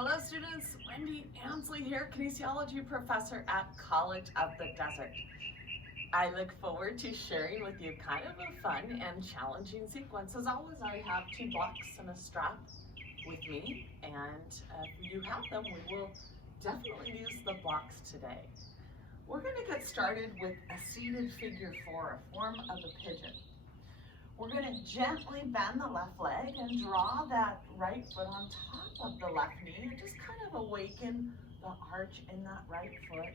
Hello students, Wendy Ansley here, kinesiology professor at College of the Desert. I look forward to sharing with you kind of a fun and challenging sequence. As always, I have 2 blocks and a strap with me, and if you have them, we will definitely use the blocks today. We're going to get started with a seated figure 4, a form of a pigeon. We're going to gently bend the left leg and draw that right foot on top of the left knee and just kind of awaken the arch in that right foot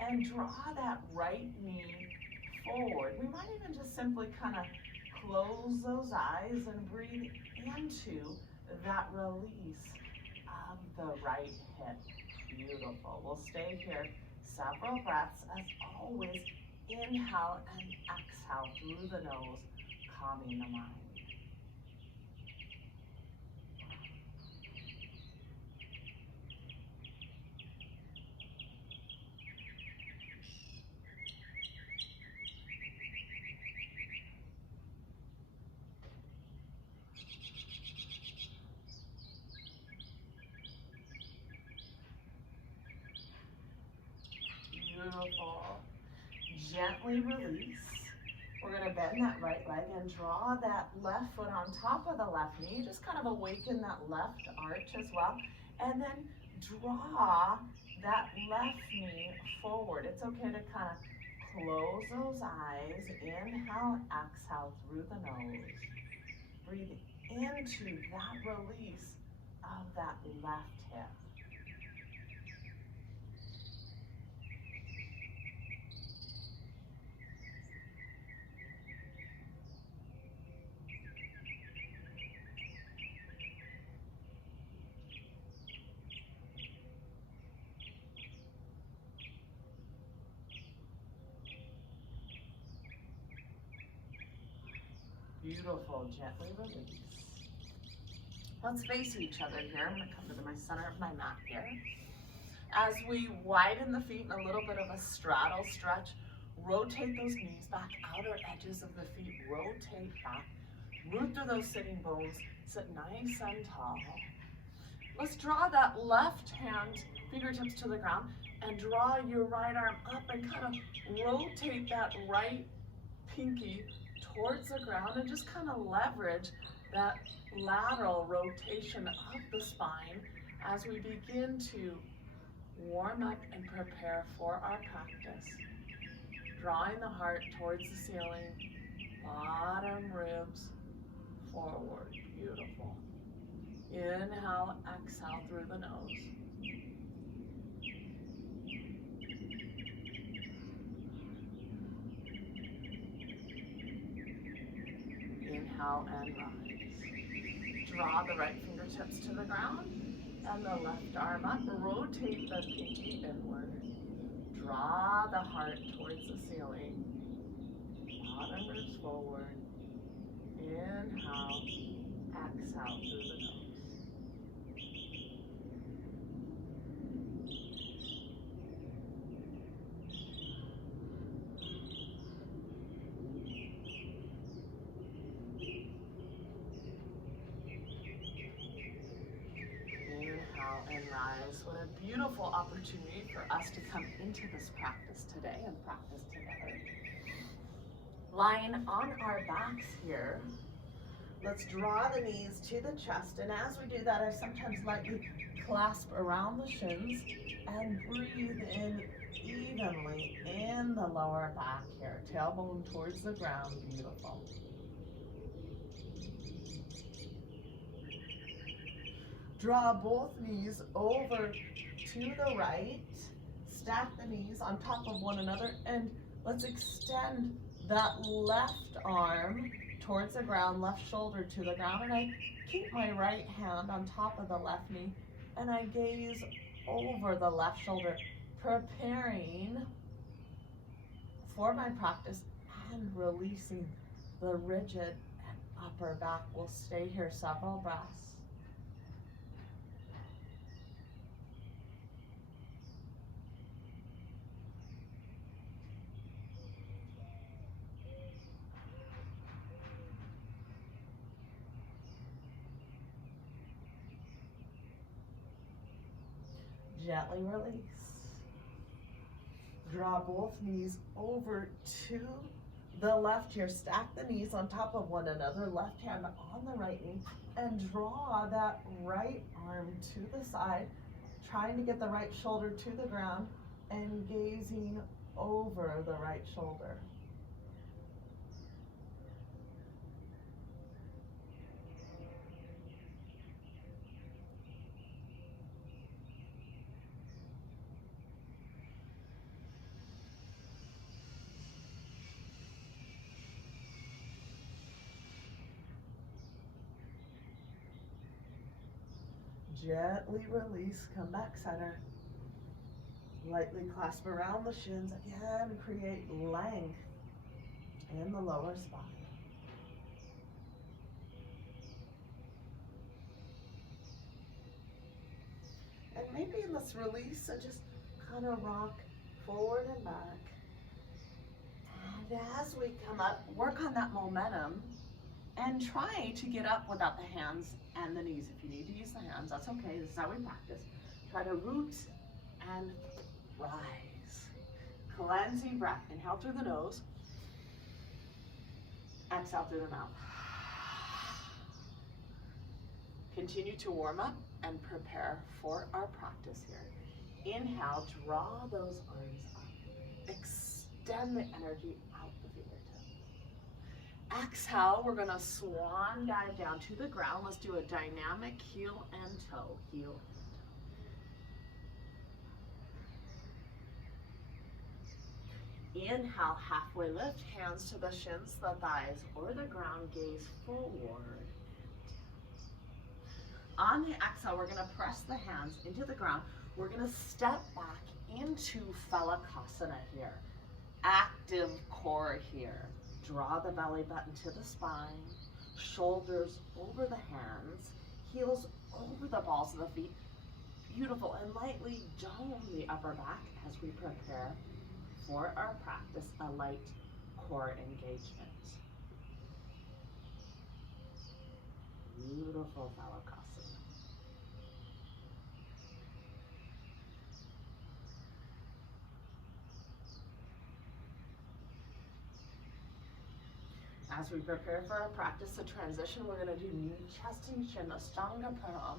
and draw that right knee forward. We might even just simply kind of close those eyes and breathe into that release of the right hip. Beautiful. We'll stay here several breaths. As always, inhale and exhale through the nose, calming the mind. Beautiful. Gently release. We're going to bend that right leg and draw that left foot on top of the left knee. Just kind of awaken that left arch as well. And then draw that left knee forward. It's okay to kind of close those eyes. Inhale, exhale through the nose. Breathe into that release of that left hip. Beautiful, gently release. Let's face each other here. I'm going to come to my center of my mat here. As we widen the feet in a little bit of a straddle stretch, rotate those knees back, outer edges of the feet, rotate back, root through those sitting bones, sit nice and tall. Let's draw that left hand, fingertips to the ground, and draw your right arm up and kind of rotate that right pinky towards the ground and just kind of leverage that lateral rotation of the spine as we begin to warm up and prepare for our practice. Drawing the heart towards the ceiling, bottom ribs forward. Beautiful. Inhale, exhale through the nose. Inhale and rise. Draw the right fingertips to the ground and the left arm up. Rotate the pinky inward. Draw the heart towards the ceiling. Bottom ribs forward. Inhale, exhale through the nose. And rise. What a beautiful opportunity for us to come into this practice today and practice together. Lying on our backs here, let's draw the knees to the chest, and as we do that, I sometimes lightly clasp around the shins and breathe in evenly in the lower back here. Tailbone towards the ground. Beautiful. Draw both knees over to the right, stack the knees on top of one another, and let's extend that left arm towards the ground, left shoulder to the ground, and I keep my right hand on top of the left knee, and I gaze over the left shoulder, preparing for my practice and releasing the rigid upper back. We'll stay here several breaths. Gently release. Draw both knees over to the left here. Stack the knees on top of one another. Left hand on the right knee. And draw that right arm to the side. Trying to get the right shoulder to the ground and gazing over the right shoulder. Gently release, come back center. Lightly clasp around the shins. Again, create length in the lower spine. And maybe in this release, so just kind of rock forward and back. And as we come up, work on that momentum and try to get up without the hands and the knees. If you need to use the hands, that's okay. This is how we practice. Try to root and rise. Cleansing breath. Inhale through the nose. Exhale through the mouth. Continue to warm up and prepare for our practice here. Inhale, draw those arms up. Extend the energy out the fingertips. Exhale, we're gonna swan dive down to the ground. Let's do a dynamic heel and toe. Heel and toe. Inhale, halfway lift, hands to the shins, the thighs, or the ground, gaze forward. On the exhale, we're gonna press the hands into the ground. We're gonna step back into Utkatasana here. Active core here. Draw the belly button to the spine, shoulders over the hands, heels over the balls of the feet. Beautiful, and lightly dome the upper back as we prepare for our practice, a light core engagement. Beautiful Utkatasana. As we prepare for our practice, the transition, we're going to do knee, chest, and chin, Ashtanga Pranam.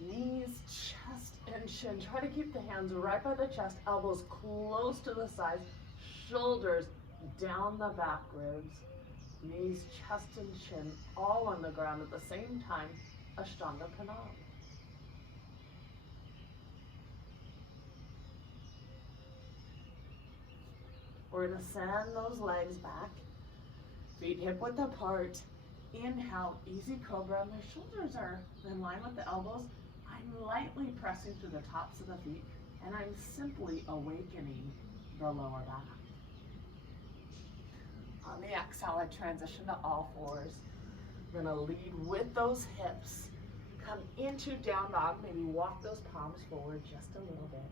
Knees, chest, and chin. Try to keep the hands right by the chest, elbows close to the sides, shoulders down the back ribs. Knees, chest, and chin all on the ground at the same time, Ashtanga Pranam. We're going to send those legs back. Feet hip width apart. Inhale, easy cobra. My shoulders are in line with the elbows. I'm lightly pressing through the tops of the feet, and I'm simply awakening the lower back. On the exhale, I transition to all fours. I'm gonna lead with those hips. Come into down dog, maybe walk those palms forward just a little bit.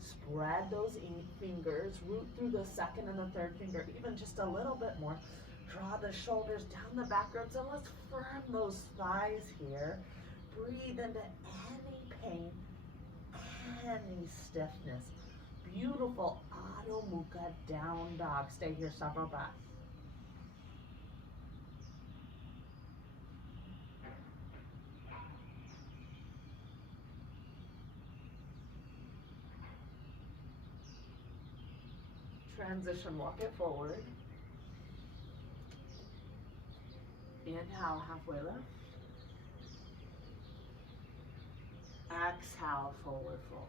Spread those fingers, root through the second and the third finger, even just a little bit more. Draw the shoulders down the back ribs, and let's firm those thighs here. Breathe into any pain, any stiffness. Beautiful Adho Mukha down dog. Stay here several breaths. Transition, walk it forward. Inhale, halfway lift. Exhale, forward fold.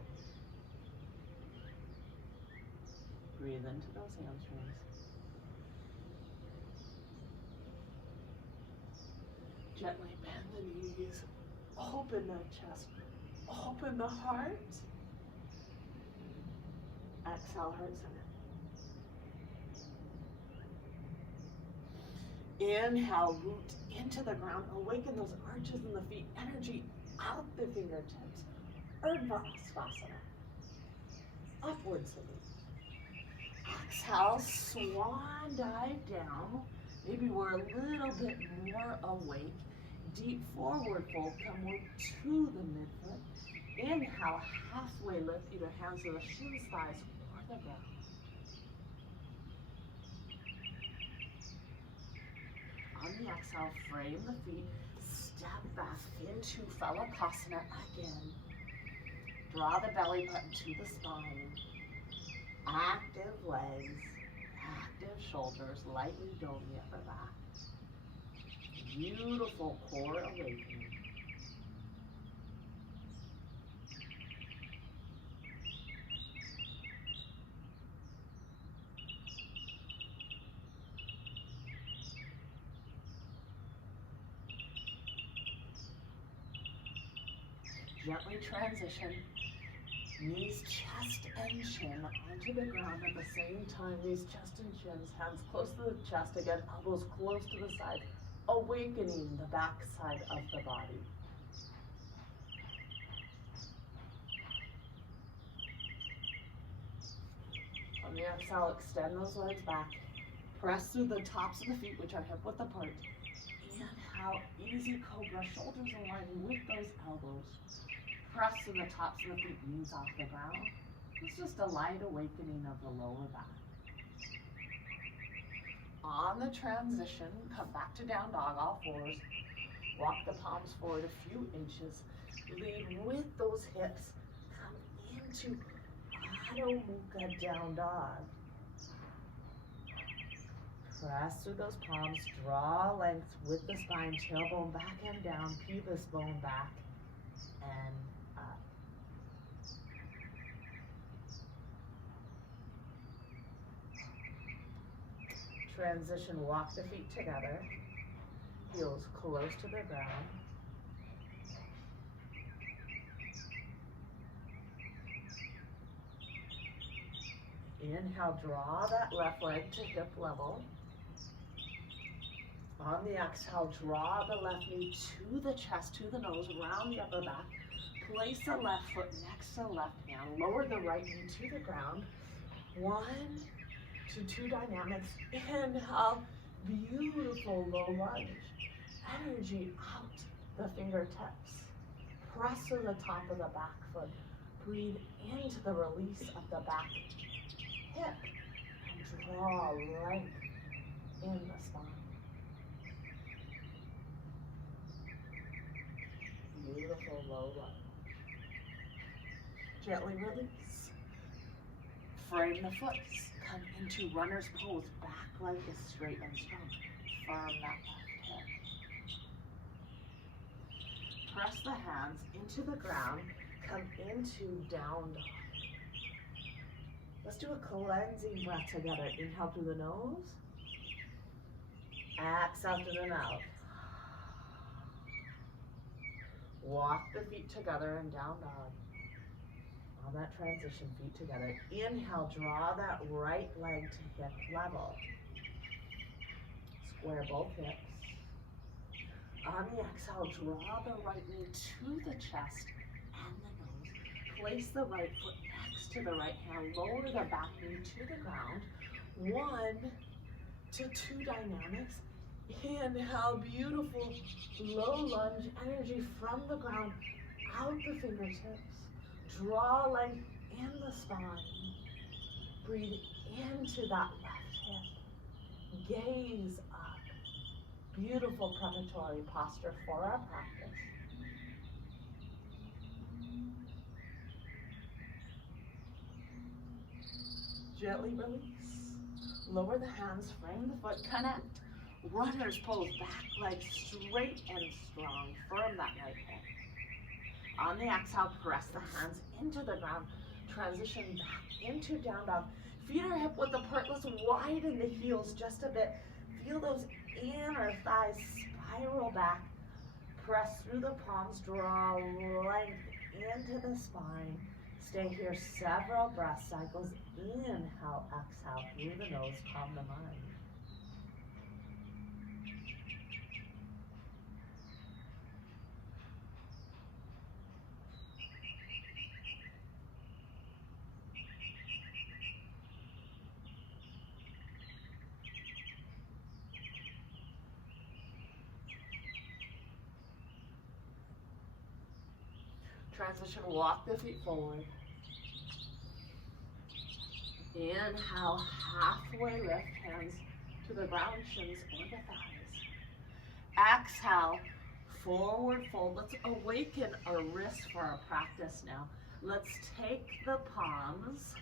Breathe into those hamstrings. Gently bend the knees, open the chest, open the heart. Exhale, heart center. Inhale, root into the ground, awaken those arches in the feet, energy out the fingertips. Hastasana. Upward salute. Exhale, swan dive down. Maybe we're a little bit more awake. Deep forward fold, come more to the midfoot. Inhale, halfway lift either hands to the shins, thighs, or the ground. On the exhale, frame the feet, step back into Shavasana again. Draw the belly button to the spine. Active legs, active shoulders, lightly dome the upper back. Beautiful core awakening. Gently transition, knees, chest, and chin onto the ground at the same time. Knees, chest, and chins, hands close to the chest, again, elbows close to the side, awakening the back side of the body. On the exhale, extend those legs back. Press through the tops of the feet, which are hip width apart. Inhale, easy cobra, shoulders aligning with those elbows. Press through the tops of the feet, knees off the ground. It's just a light awakening of the lower back. On the transition, come back to down dog, all fours. Walk the palms forward a few inches. Lead with those hips. Come into Adho Mukha down dog. Press through those palms, draw length with the spine, tailbone back and down, pelvis bone back and up. Transition, walk the feet together, heels close to the ground. Inhale, draw that left leg to hip level. On the exhale, draw the left knee to the chest, to the nose, around the upper back. Place the left foot next to the left hand. Lower the right knee to the ground. 1 to 2 dynamics. Inhale, beautiful low lunge. Energy out the fingertips. Press to the top of the back foot. Breathe into the release of the back hip. And draw length in the spine. Beautiful low lunge. Gently release. Frame the foot. Come into runner's pose. Back leg is straight and strong. Firm that left hip. Press the hands into the ground. Come into down dog. Let's do a cleansing breath together. Inhale through the nose. Exhale through the mouth. Walk the feet together in down dog. On that transition, feet together. Inhale, draw that right leg to hip level. Square both hips. On the exhale, draw the right knee to the chest and the nose. Place the right foot next to the right hand. Lower the back knee to the ground. 1 to 2 dynamics. Inhale, beautiful low lunge energy from the ground, out the fingertips. Draw length in the spine. Breathe into that left hip. Gaze up. Beautiful preparatory posture for our practice. Gently release. Lower the hands, frame the foot, connect. Runner's pose, back leg straight and strong. Firm that right hip. On the exhale, press the hands into the ground. Transition back into down dog. Feet are hip width apart. Let's widen the heels just a bit. Feel those inner thighs spiral back. Press through the palms. Draw length into the spine. Stay here several breath cycles. Inhale, exhale through the nose. Calm the mind. Transition, walk the feet forward. Inhale, halfway lift, hands to the ground, shins or the thighs. Exhale, forward fold. Let's awaken our wrist for our practice now. Let's take the palms,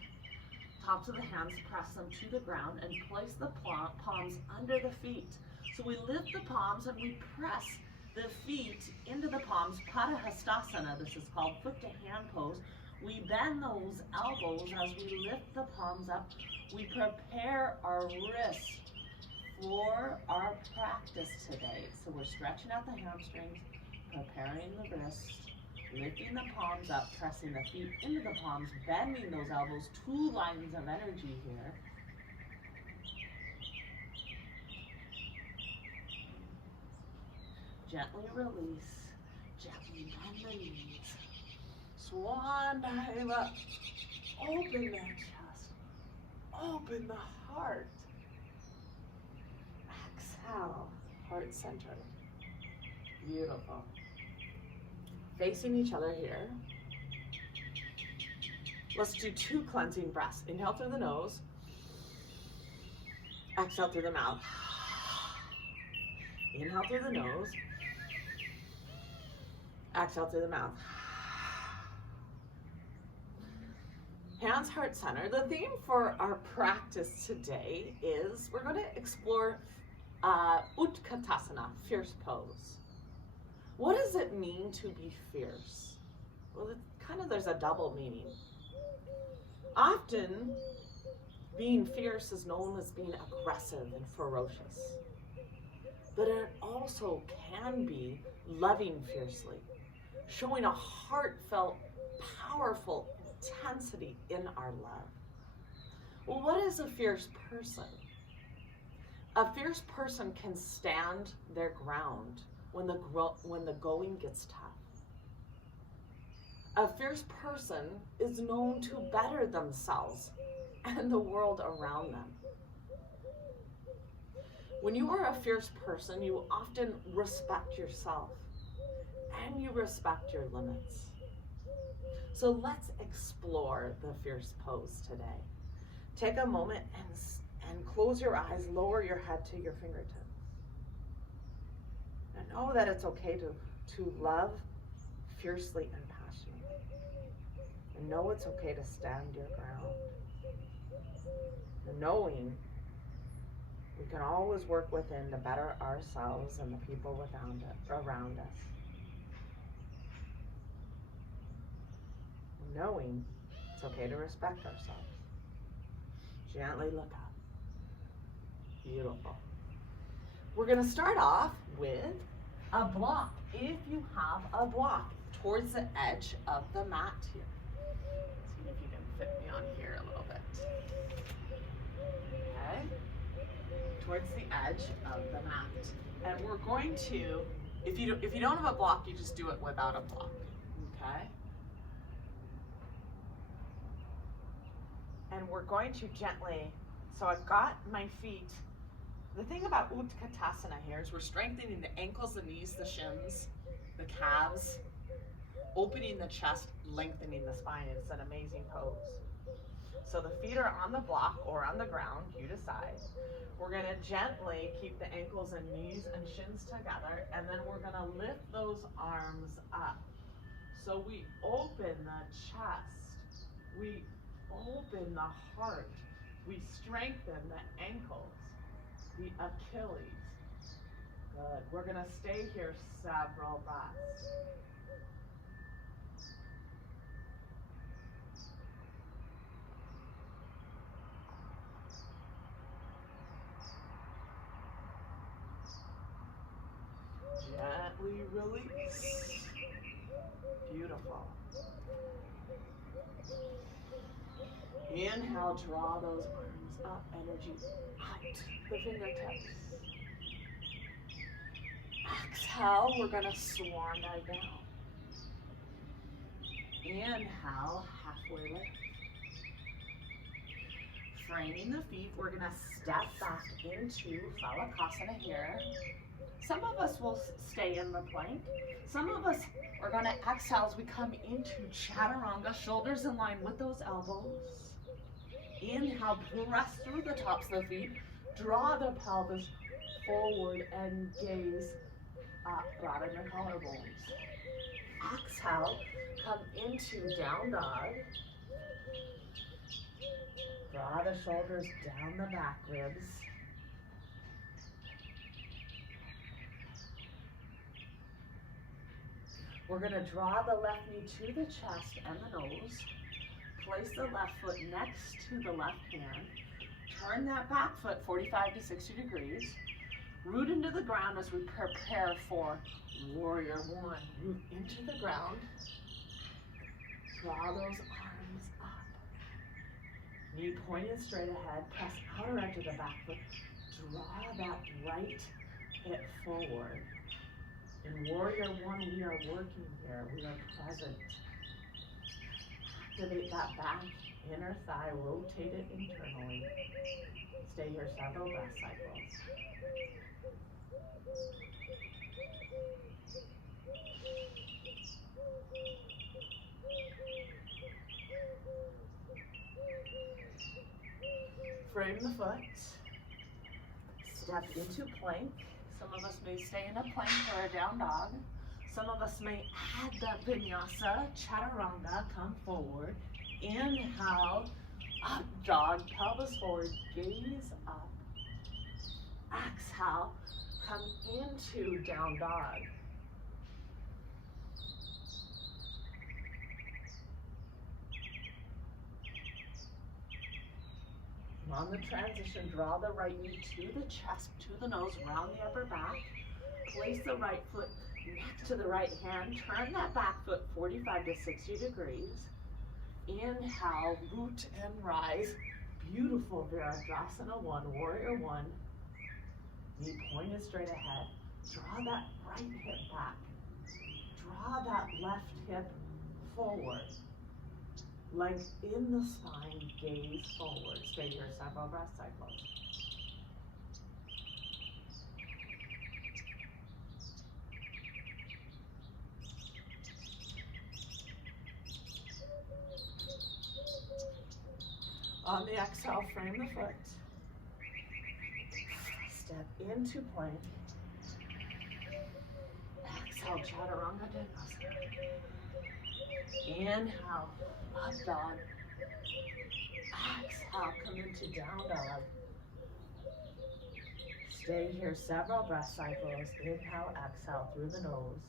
tops of the hands, press them to the ground and place the palms under the feet. So we lift the palms and we press the feet into the palms. Hastasana, this is called, foot to hand pose. We bend those elbows as we lift the palms up. We prepare our wrists for our practice today. So we're stretching out the hamstrings, preparing the wrists, lifting the palms up, pressing the feet into the palms, bending those elbows, 2 lines of energy here. Gently release, gently bend the knees. Swan dive up, open the chest, open the heart. Exhale, heart center. Beautiful. Facing each other here. Let's do 2 cleansing breaths. Inhale through the nose, exhale through the mouth. Inhale through the nose, exhale through the mouth. Hands, heart center. The theme for our practice today is we're going to explore Utkatasana, fierce pose. What does it mean to be fierce? Well, there's a double meaning. Often, being fierce is known as being aggressive and ferocious. But it also can be loving fiercely, showing a heartfelt, powerful intensity in our love. Well, what is a fierce person? A fierce person can stand their ground when the going gets tough. A fierce person is known to better themselves and the world around them. When you are a fierce person, you often respect yourself and you respect your limits. So let's explore the fierce pose today. Take a moment and close your eyes, lower your head to your fingertips. And know that it's okay to love fiercely and passionately. And know it's okay to stand your ground. And knowing we can always work within to better ourselves and the people around us. Knowing it's okay to respect ourselves. Gently look up. Beautiful. We're going to start off with a block. If you have a block towards the edge of the mat here. See if you can fit me on here a little bit. Okay. Towards the edge of the mat. And we're going to, if you don't have a block, you just do it without a block. Okay. And we're going to gently, so I've got my feet. The thing about Utkatasana here is we're strengthening the ankles, the knees, the shins, the calves, opening the chest, lengthening the spine. It's an amazing pose. So the feet are on the block or on the ground, you decide. We're going to gently keep the ankles and knees and shins together, and then we're going to lift those arms up. So we open the chest, we open the heart, we strengthen the ankles, the Achilles. Good. We're going to stay here several breaths. Gently release. Beautiful. Inhale, draw those arms up, energy out the fingertips. Exhale, we're going to swan dive down. Inhale, halfway lift. Framing the feet, we're going to step back into Shavasana here. Some of us will stay in the plank. Some of us are going to exhale as we come into Chaturanga, shoulders in line with those elbows. Inhale, press through the tops of the feet. Draw the pelvis forward and gaze up, broaden the collarbones. Exhale, come into down dog. Draw the shoulders down the back ribs. We're going to draw the left knee to the chest and the nose. Place the left foot next to the left hand. Turn that back foot 45 to 60 degrees. Root into the ground as we prepare for warrior one. Root into the ground. Draw those arms up. Knee pointed straight ahead. Press outer edge of the back foot. Draw that right hip forward. In warrior one, we are working here. We are present. Activate that back inner thigh. Rotate it internally. Stay here several breath cycles. Frame the foot. Step into plank. Some of us may stay in a plank or a down dog. Some of us may add that vinyasa, chaturanga, come forward. Inhale, up dog, pelvis forward, gaze up. Exhale, come into down dog. On the transition, draw the right knee to the chest, to the nose, round the upper back. Place the right foot next to the right hand. Turn that back foot 45 to 60 degrees. Inhale, root and rise. Beautiful Virabhadrasana 1, warrior one. Knee pointed straight ahead. Draw that right hip back. Draw that left hip forward. Legs in the spine, gaze forward. Stay here several breath cycles. On the exhale, frame the foot. Step into plank. Exhale, Chaturanga Dandasana. Inhale, up dog. Exhale, come into down dog. Stay here several breath cycles. Inhale, exhale through the nose.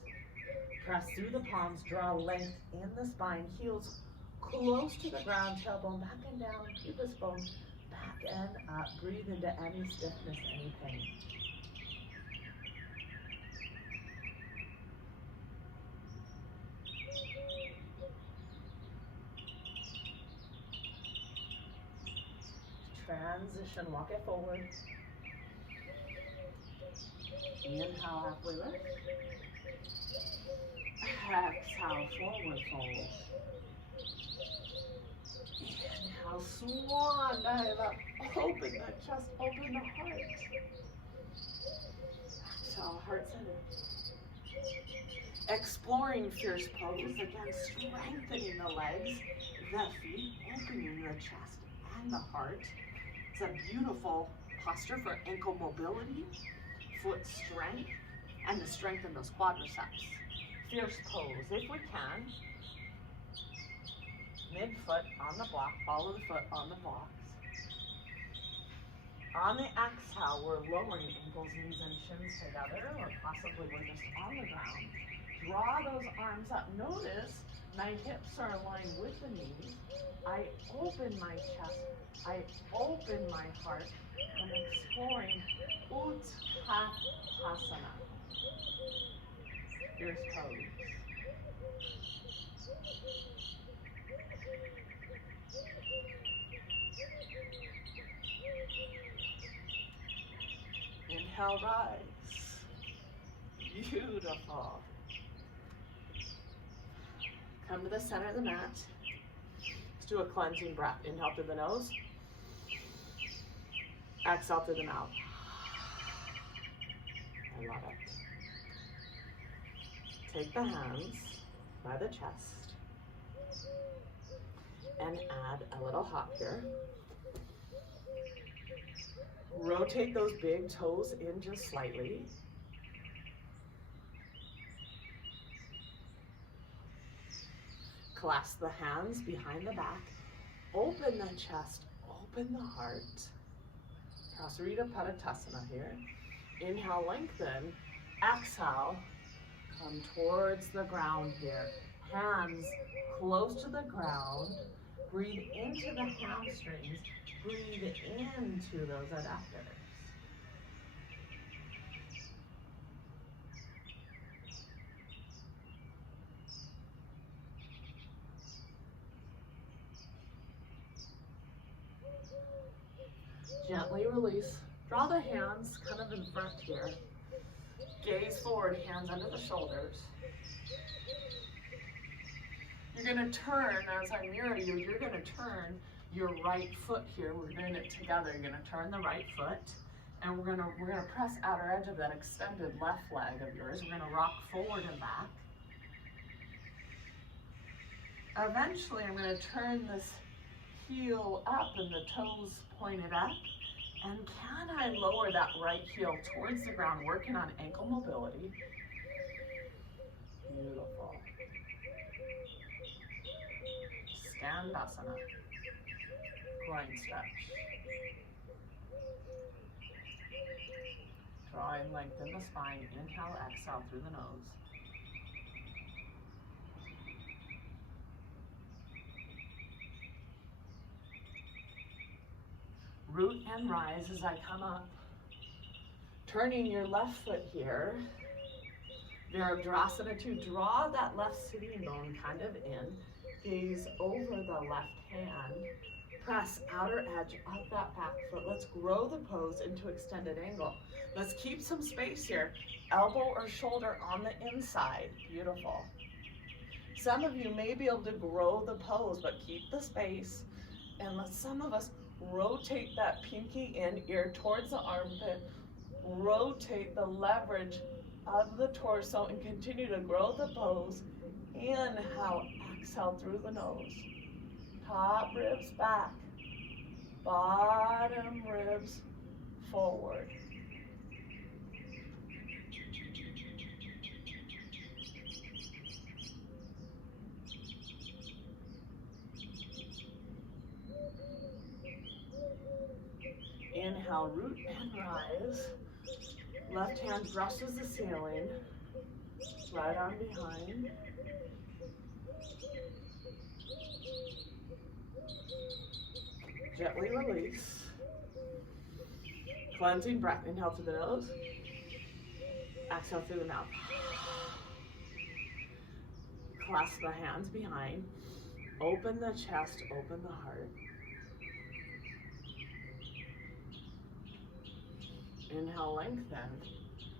Press through the palms, draw length in the spine, heels close to the ground, tailbone back and down, pubic bone back and up. Breathe into any stiffness, any pain. Transition, walk it forward. Inhale, halfway lift. Exhale, forward fold. Inhale, swan dive up. Open the chest, open the heart. Exhale, heart center. Exploring fierce pose. Again, strengthening the legs, the feet, opening the chest and the heart. It's a beautiful posture for ankle mobility, foot strength, and to strengthen those quadriceps. Fierce pose, if we can. Mid-foot on the block, follow the foot on the blocks. On the exhale, we're lowering ankles, knees, and shins together, or possibly we're just on the ground. Draw those arms up. Notice my hips are aligned with the knees. I open my chest. I open my heart. I'm exploring Utkatasana. Fierce pose. Inhale, rise. Beautiful. Come to the center of the mat. Let's do a cleansing breath. Inhale through the nose. Exhale through the mouth. I love it. Take the hands by the chest and add a little hop here. Rotate those big toes in just slightly. Clasp the hands behind the back. Open the chest, open the heart. Katasana here. Inhale, lengthen. Exhale, come towards the ground here. Hands close to the ground. Breathe into the hamstrings. Breathe into those adductors. Gently release. Draw the hands kind of in front here. Gaze forward, hands under the shoulders. You're going to turn, as I mirror you, you're going to turn your right foot here. We're doing it together. You're going to turn the right foot, and we're going to press outer edge of that extended left leg of yours. We're going to rock forward and back. Eventually, I'm going to turn this heel up and the toes pointed up. And can I lower that right heel towards the ground, working on ankle mobility? Beautiful. Handasana. Groin stretch. Draw and lengthen the spine. Inhale, exhale through the nose. Root and rise as I come up. Turning your left foot here. Virabhadrasana to draw that left sitting bone kind of in. Gaze over the left hand. Press outer edge of that back foot. Let's grow the pose into extended angle. Let's keep some space here. Elbow or shoulder on the inside. Beautiful. Some of you may be able to grow the pose, but keep the space. And let some of us rotate that pinky in, ear towards the armpit. Rotate the leverage of the torso and continue to grow the pose. Inhale, exhale through the nose. Top ribs back. Bottom ribs forward. Inhale, root and rise. Left hand brushes the ceiling. Right arm behind. Gently release. Cleansing breath. Inhale through the nose. Exhale through the mouth. Clasp the hands behind. Open the chest, open the heart. Inhale, lengthen.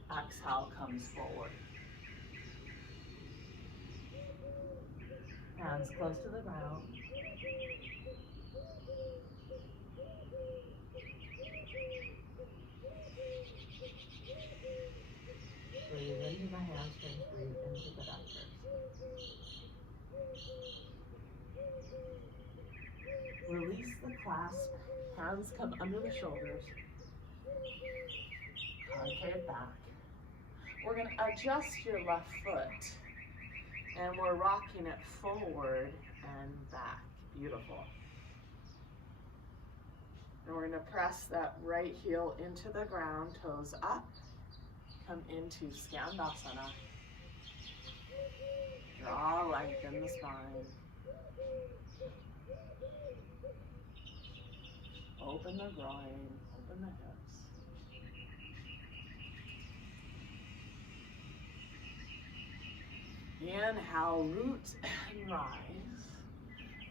Exhale, comes forward. Hands close to the ground. Breathe into the hamstrings, breathe into the adductors. Release the clasp, hands come under the shoulders. Concave back. We're going to adjust your left foot, and we're rocking it forward and back. Beautiful. And we're going to press that right heel into the ground, toes up. Come into Skandasana. Draw, lengthen the spine. Open the groin, open the hips. Inhale, root and rise.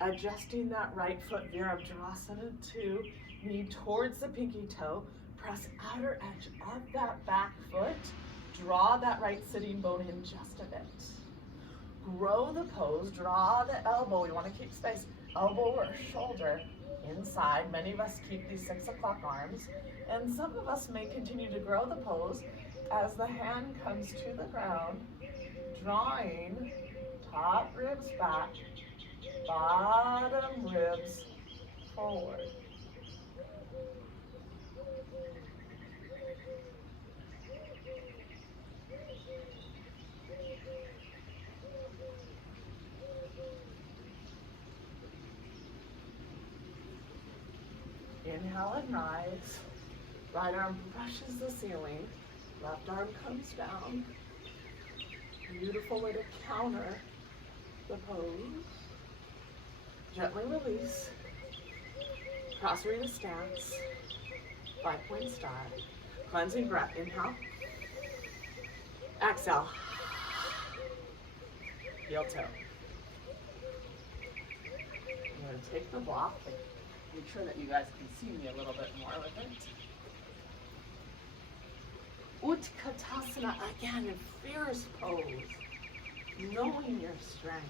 Adjusting that right foot, Virabhadrasana to knee towards the pinky toe. Press outer edge of that back foot. Draw that right sitting bone in just a bit. Grow the pose, draw the elbow. We want to keep space. Elbow or shoulder inside. Many of us keep these 6 o'clock arms. And some of us may continue to grow the pose As the hand comes to the ground, drawing top ribs back, bottom ribs forward. Inhale and rise. Right arm brushes the ceiling. Left arm comes down. Beautiful way to counter the pose. Gently release. Cross arena stance. 5-point style. Cleansing breath. Inhale. Exhale. Heel toe. I'm going to take the block. Make sure that you guys can see me a little bit more with it. Utkatasana, again, a fierce pose. Knowing your strength.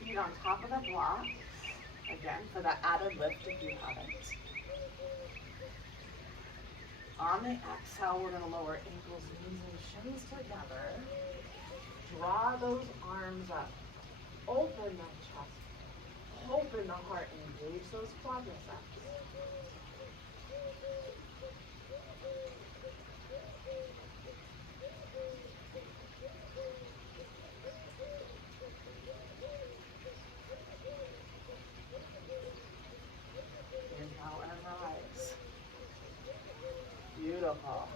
Feet on top of the block. Again, for that added lift if you haven't. On the exhale, we're going to lower ankles, knees, and shins together. Draw those arms up. Open the chest. Open the heart. Engage those quadriceps. Inhale and rise. Beautiful.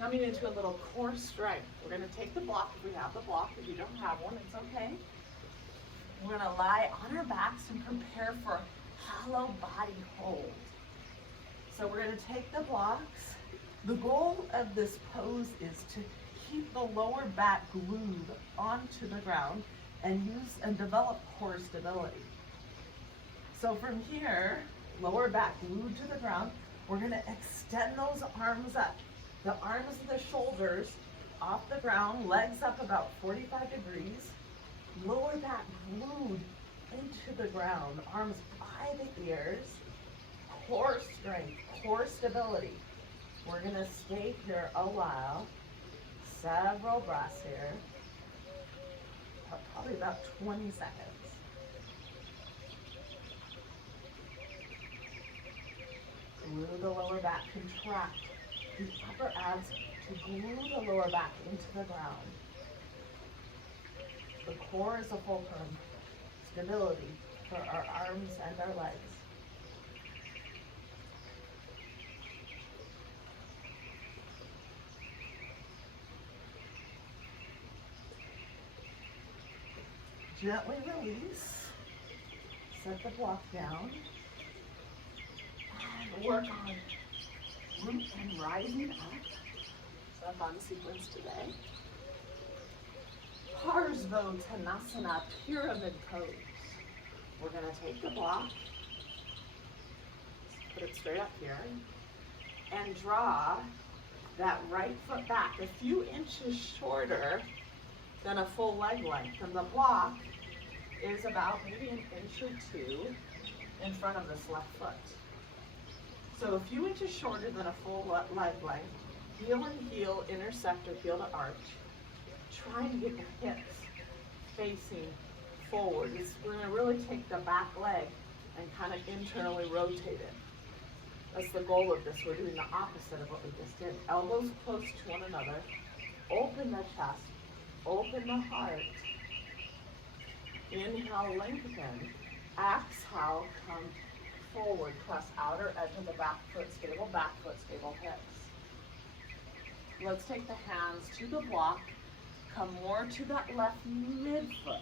Coming into a little core strength. We're going to take the block if we have the block. If you don't have one, it's okay. We're going to lie on our backs and prepare for a hollow body hold. So we're going to take the blocks. The goal of this pose is to keep the lower back glued onto the ground and use and develop core stability. So from here, lower back glued to the ground, we're going to extend those arms up. The arms and the shoulders off the ground, legs up about 45 degrees, lower back glued into the ground, arms by the ears, core strength, core stability. We're going to stay here a while, several breaths here, probably about 20 seconds. Glue the lower back, contract the upper abs to glue the lower back into the ground. The core is a fulcrum, stability for our arms and our legs. Gently release, set the block down, and work on root and rising up. So a fun sequence today. Handspring, pyramid pose. We're going to take the block, put it straight up here, and draw that right foot back a few inches shorter than a full leg length. And the block is about maybe an inch or two in front of this left foot. So a few inches shorter than a full leg length, heel and heel intersect or heel to arch. Trying to get the hips facing forward. We're going to really take the back leg and kind of internally rotate it. That's the goal of this. We're doing the opposite of what we just did. Elbows close to one another. Open the chest. Open the heart. Inhale, lengthen. Exhale, come forward. Press outer edge of the back foot, stable hips. Let's take the hands to the block. Come more to that left midfoot.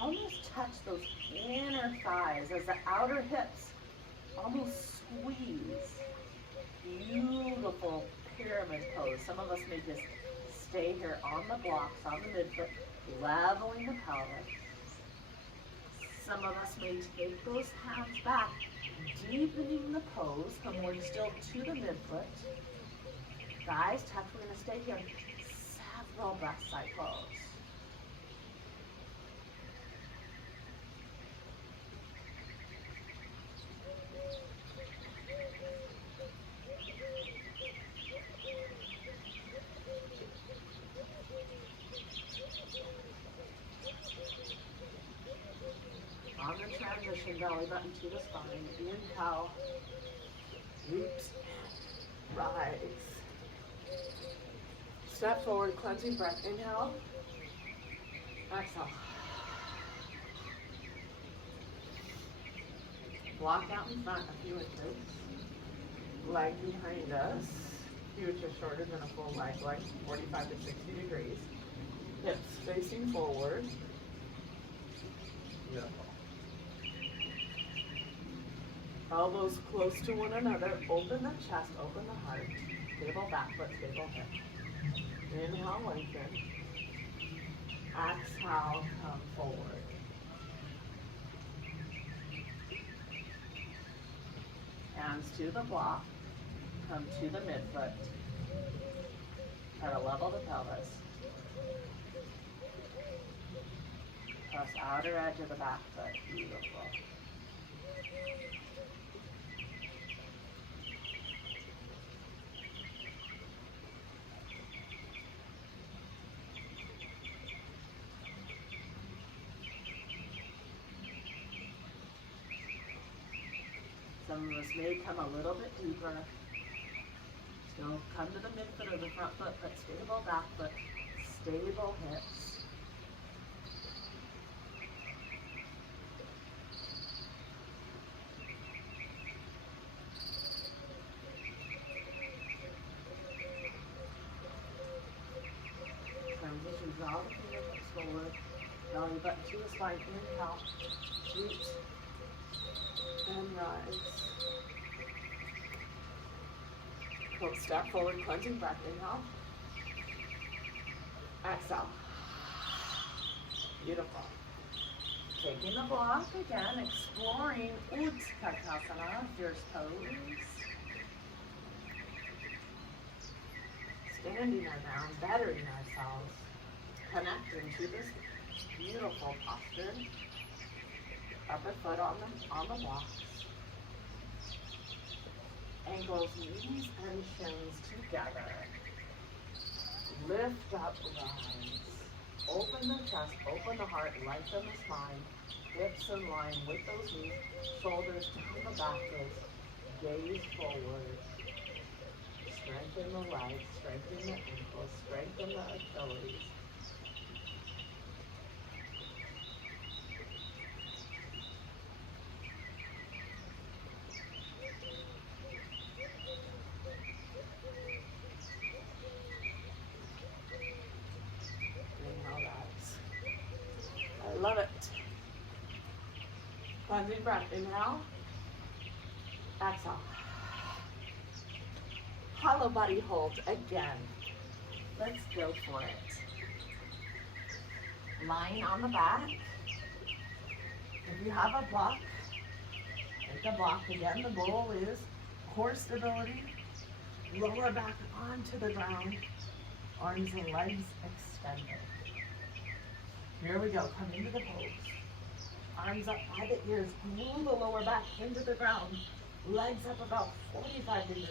Almost touch those inner thighs as the outer hips almost squeeze. Beautiful pyramid pose. Some of us may just stay here on the blocks, on the midfoot, leveling the pelvis. Some of us may take those hands back, deepening the pose. Come more still to the midfoot. Thighs touch. We're going to stay here. Several breath cycles. belly button to the spine. Inhale, roots, rise. Step forward, cleansing breath. Inhale, exhale. Block out in front a few inches. Leg behind us. Few inches shorter than a full leg length, 45 to 60 degrees. Hips facing forward. Beautiful. Elbows close to one another. Open the chest, open the heart. Stable back foot, stable hip. Inhale, lengthen. Exhale, come forward. Hands to the block. Come to the midfoot. Try to level the pelvis. Press outer edge of the back foot. Beautiful. Some of us may come a little bit deeper. Still come to the midfoot or the front foot, but stable back foot, stable hips. Transition, draw the fingertips forward. Belly button to the spine. Inhale, roots, and rise. Step forward, cleansing breath. Inhale. Exhale. Beautiful. Taking the block again, exploring Utkatasana, fierce pose. Standing our ground, bettering ourselves, connecting to this beautiful posture. Upper foot on the block. Ankles, knees, and shins together. Lift up, rise. Open the chest, open the heart, lengthen the spine. Hips in line with those knees. Shoulders down the back face. Gaze forward. Strengthen the legs, strengthen the ankles, strengthen the Achilles. Love it. Cleansing breath. Inhale. Exhale. Hollow body hold again. Let's go for it. Lying on the back. If you have a block, take the block again. The goal is core stability, lower back onto the ground, arms and legs extended. Here we go, come into the pose. Arms up by the ears, glue the lower back into the ground. Legs up about 45 degrees.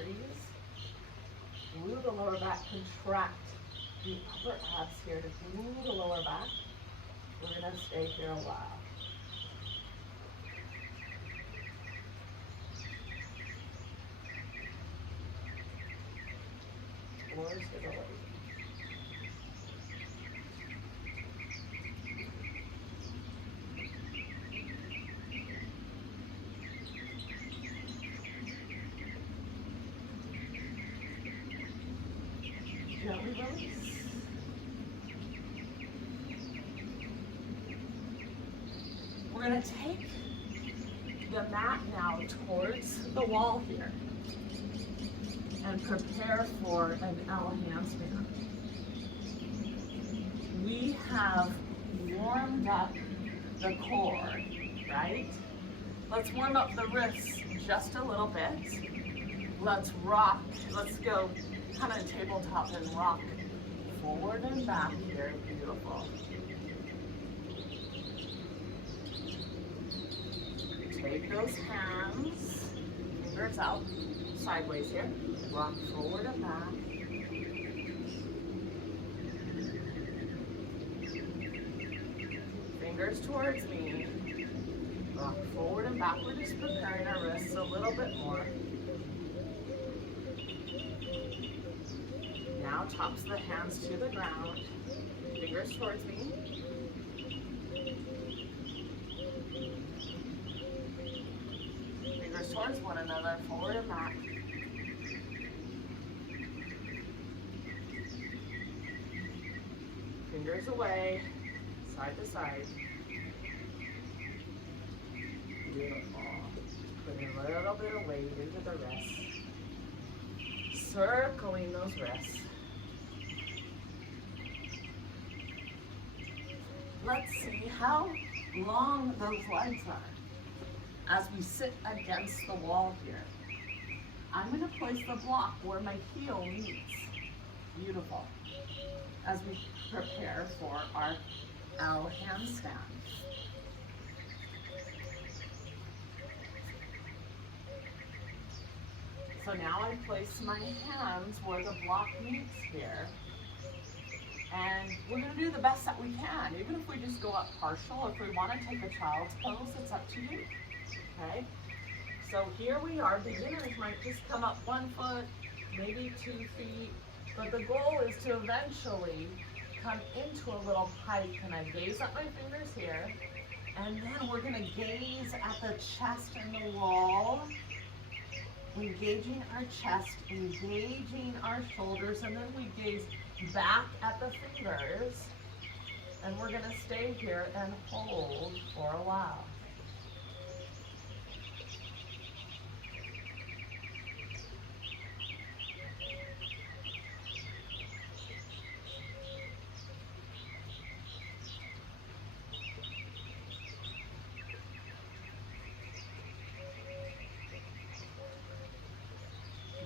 Glue the lower back, contract the upper abs here to glue the lower back. We're gonna stay here a while. Core stability. Gently release. We're going to take the mat now towards the wall here and prepare for an L handstand. We have warmed up the core, right? Let's warm up the wrists just a little bit. Let's rock. Let's go kind of tabletop and rock forward and back here. Beautiful. Take those hands, fingers out, sideways here. Rock forward and back. Fingers towards me. Rock forward and backward, just preparing our wrists a little bit more. Now tops of the hands to the ground, fingers towards me. Fingers towards one another, forward and back. Fingers away, side to side. Beautiful. Putting a little bit of weight into the wrists. Circling those wrists. Let's see how long those legs are as we sit against the wall here. I'm going to place the block where my heel meets. Beautiful. As we prepare for our L handstand. So now I place my hands where the block meets here. And we're going to do the best that we can. Even if we just go up partial, if we want to take a child's pose, it's up to you. Okay? So here we are. Beginners might just come up 1 foot, maybe 2 feet. But the goal is to eventually come into a little pike. And I gaze at my fingers here. And then we're going to gaze at the chest and the wall. Engaging our chest, engaging our shoulders, and then we gaze back at the fingers, and we're going to stay here and hold for a while.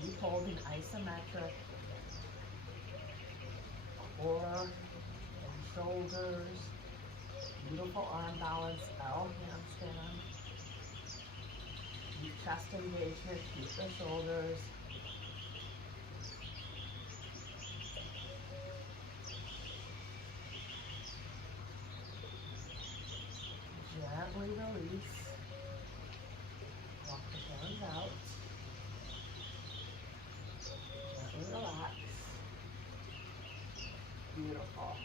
Keep holding isometric. Core and shoulders, beautiful arm balance, L handstand. Keep chest engagement, keep the shoulders. Gently release. Walk the hands out. Gently relax. Beautiful.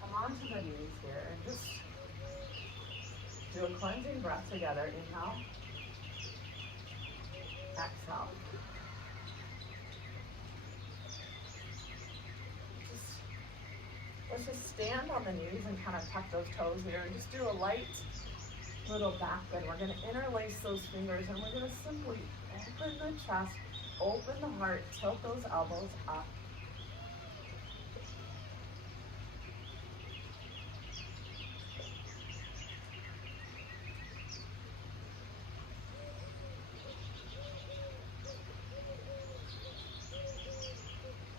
Come onto the knees here and just do a cleansing breath together. Inhale. Exhale. Let's just stand on the knees and kind of tuck those toes here and just do a light little back bend. We're going to interlace those fingers and we're going to simply open the chest, open the heart, tilt those elbows up.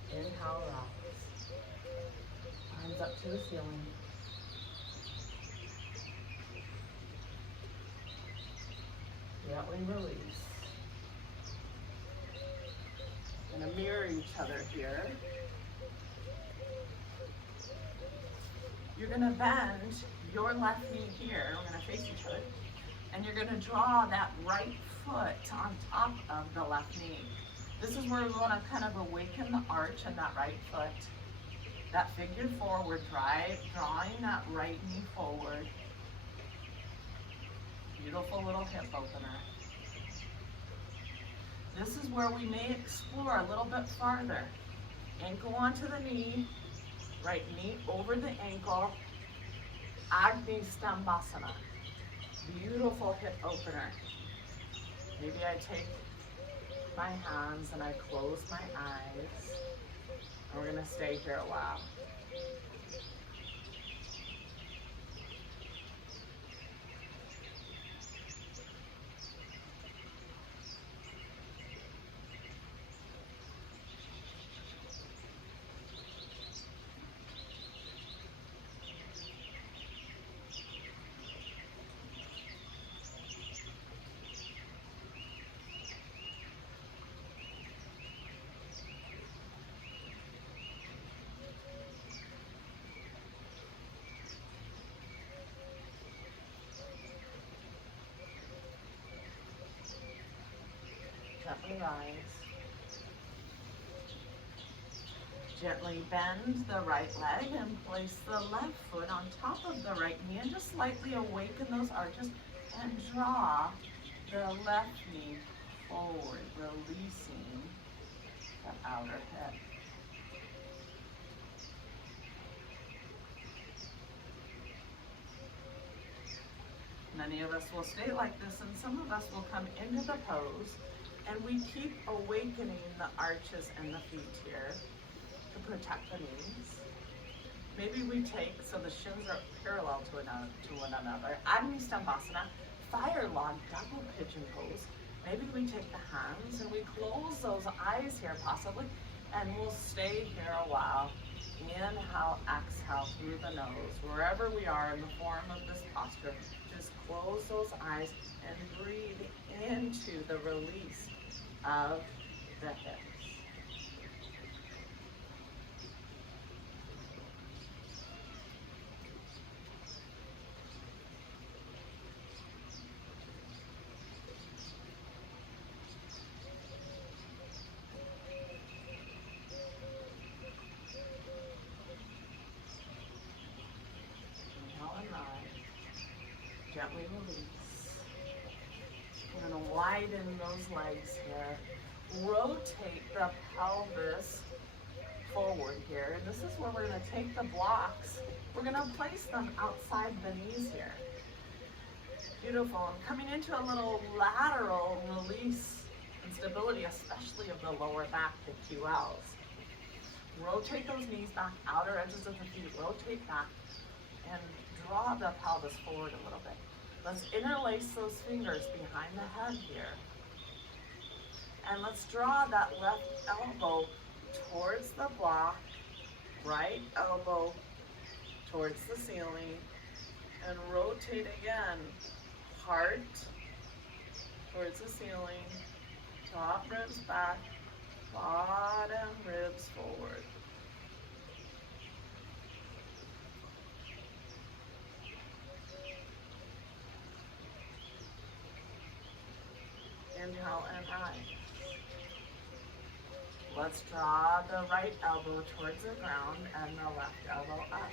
Inhale, rise. Arms up to the ceiling. Gently release. Going to mirror each other here. You're going to bend your left knee here. We're going to face each other. And you're going to draw that right foot on top of the left knee. This is where we want to kind of awaken the arch in that right foot. That figure forward, drawing that right knee forward. Beautiful little hip opener. This is where we may explore a little bit farther. Ankle onto the knee, right knee over the ankle. Agni Stambhasana. Beautiful hip opener. Maybe I take my hands and I close my eyes. And we're going to stay here a while. Gently rise. Gently bend the right leg and place the left foot on top of the right knee and just slightly awaken those arches and draw the left knee forward, releasing the outer hip. Many of us will stay like this, and some of us will come into the pose, and we keep awakening the arches and the feet here to protect the knees. Maybe we take, so the shins are parallel to one another. Handstand, fire log, double pigeon pose. Maybe we take the hands and we close those eyes here possibly, and we'll stay here a while. Inhale, exhale through the nose. Wherever we are in the form of this posture, just close those eyes and breathe into the release of the hips. Gently release. We're going to widen those legs here. Rotate the pelvis forward here. And this is where we're going to take the blocks. We're going to place them outside the knees here. Beautiful. And coming into a little lateral release and stability, especially of the lower back, the QLs. Rotate those knees back, outer edges of the feet. Rotate back and draw the pelvis forward a little bit. Let's interlace those fingers behind the head here. And let's draw that left elbow towards the block, right elbow towards the ceiling, and rotate again. Heart towards the ceiling, top ribs back, bottom ribs forward. Inhale and rise. Let's draw the right elbow towards the ground and the left elbow up.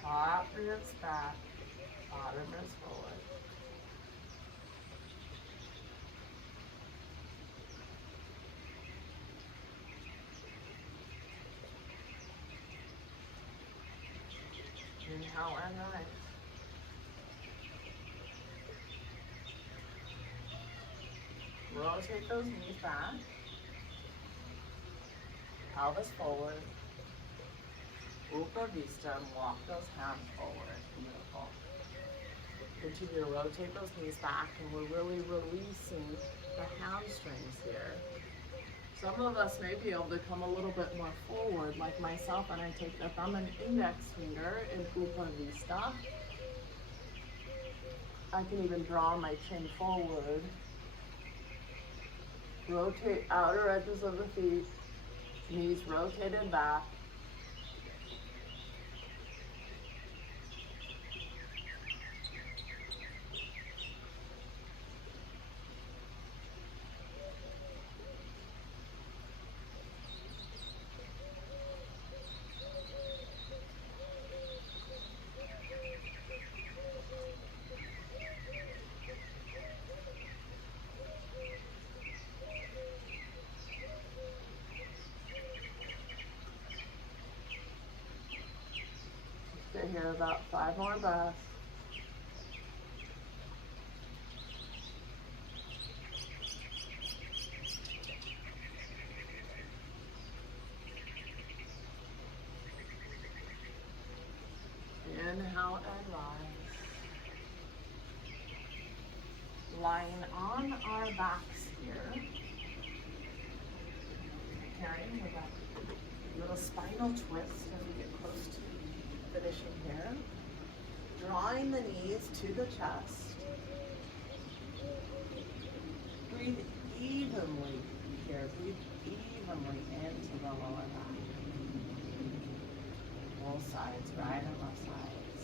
Top ribs back, bottom ribs forward. Inhale and rise. Rotate those knees back. Pelvis forward. Utkatasana, and walk those hands forward. Beautiful. Continue to rotate those knees back, and we're really releasing the hamstrings here. Some of us may be able to come a little bit more forward, like myself, and I take the thumb and index finger in Utkatasana. I can even draw my chin forward. Rotate outer edges of the feet, knees rotated back. Stay here about 5 more breaths. Inhale and rise. Lying on our backs here. Carrying with that little spinal twist as we get close to finishing here. Drawing the knees to the chest. Breathe evenly here. Breathe evenly into the lower back. Both sides, right and left sides.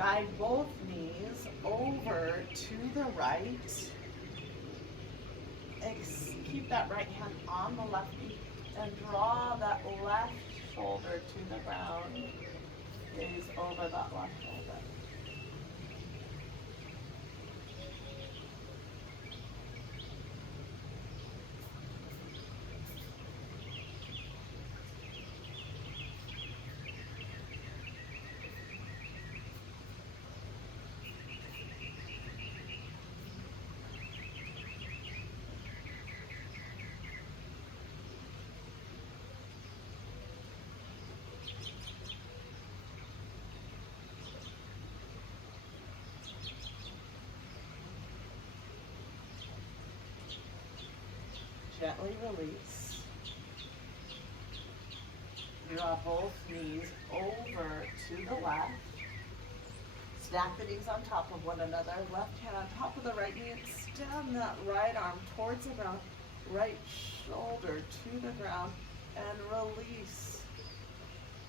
Guide both knees over to the right. Keep that right hand on the left knee and draw that left shoulder to the ground. Gaze over that left shoulder. Gently release. Draw both knees over to the left. Stack the knees on top of one another. Left hand on top of the right knee. Extend that right arm towards the ground. Right shoulder to the ground. And release.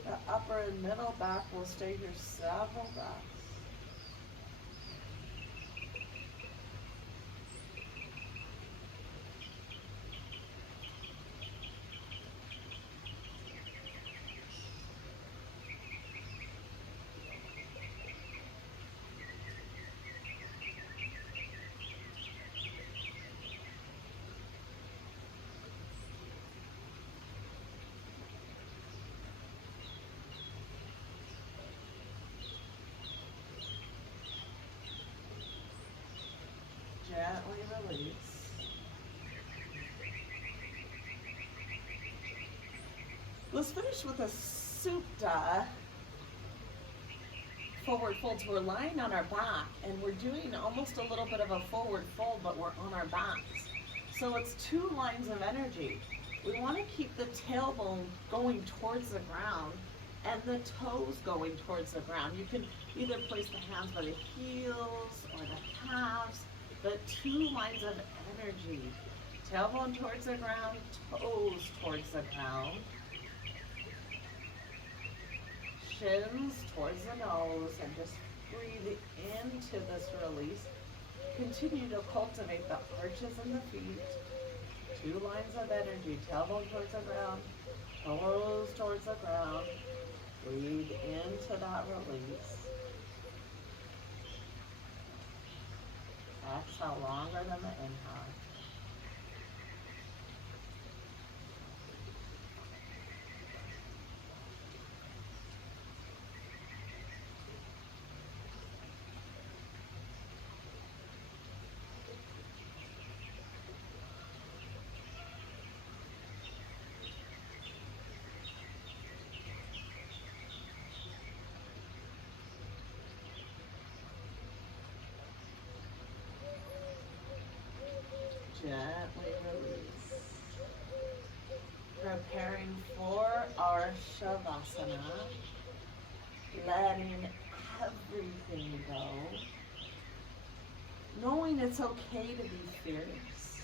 The upper and middle back will stay here several breaths. Gently release. Let's finish with a Supta forward folds. We're lying on our back and we're doing almost a little bit of a forward fold, but we're on our backs. So it's two lines of energy. We want to keep the tailbone going towards the ground and the toes going towards the ground. You can either place the hands by the heels or the calves. The two lines of energy, tailbone towards the ground, toes towards the ground, shins towards the nose, and just breathe into this release. Continue to cultivate the arches in the feet, two lines of energy, tailbone towards the ground, toes towards the ground. Breathe into that release. Exhale longer than the inhale. Gently release. Preparing for our Shavasana. Letting everything go. Knowing it's okay to be fierce.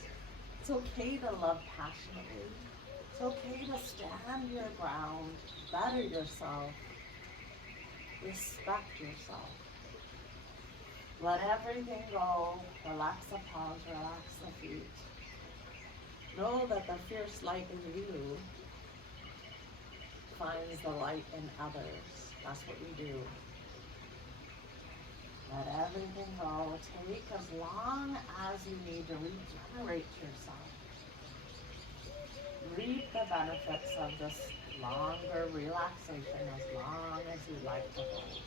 It's okay to love passionately. It's okay to stand your ground. Better yourself. Respect yourself. Let everything go. Relax the palms, relax the feet. Know that the fierce light in you finds the light in others. That's what we do. Let everything go. Take as long as you need to regenerate yourself. Reap the benefits of this longer relaxation as long as you like to hold.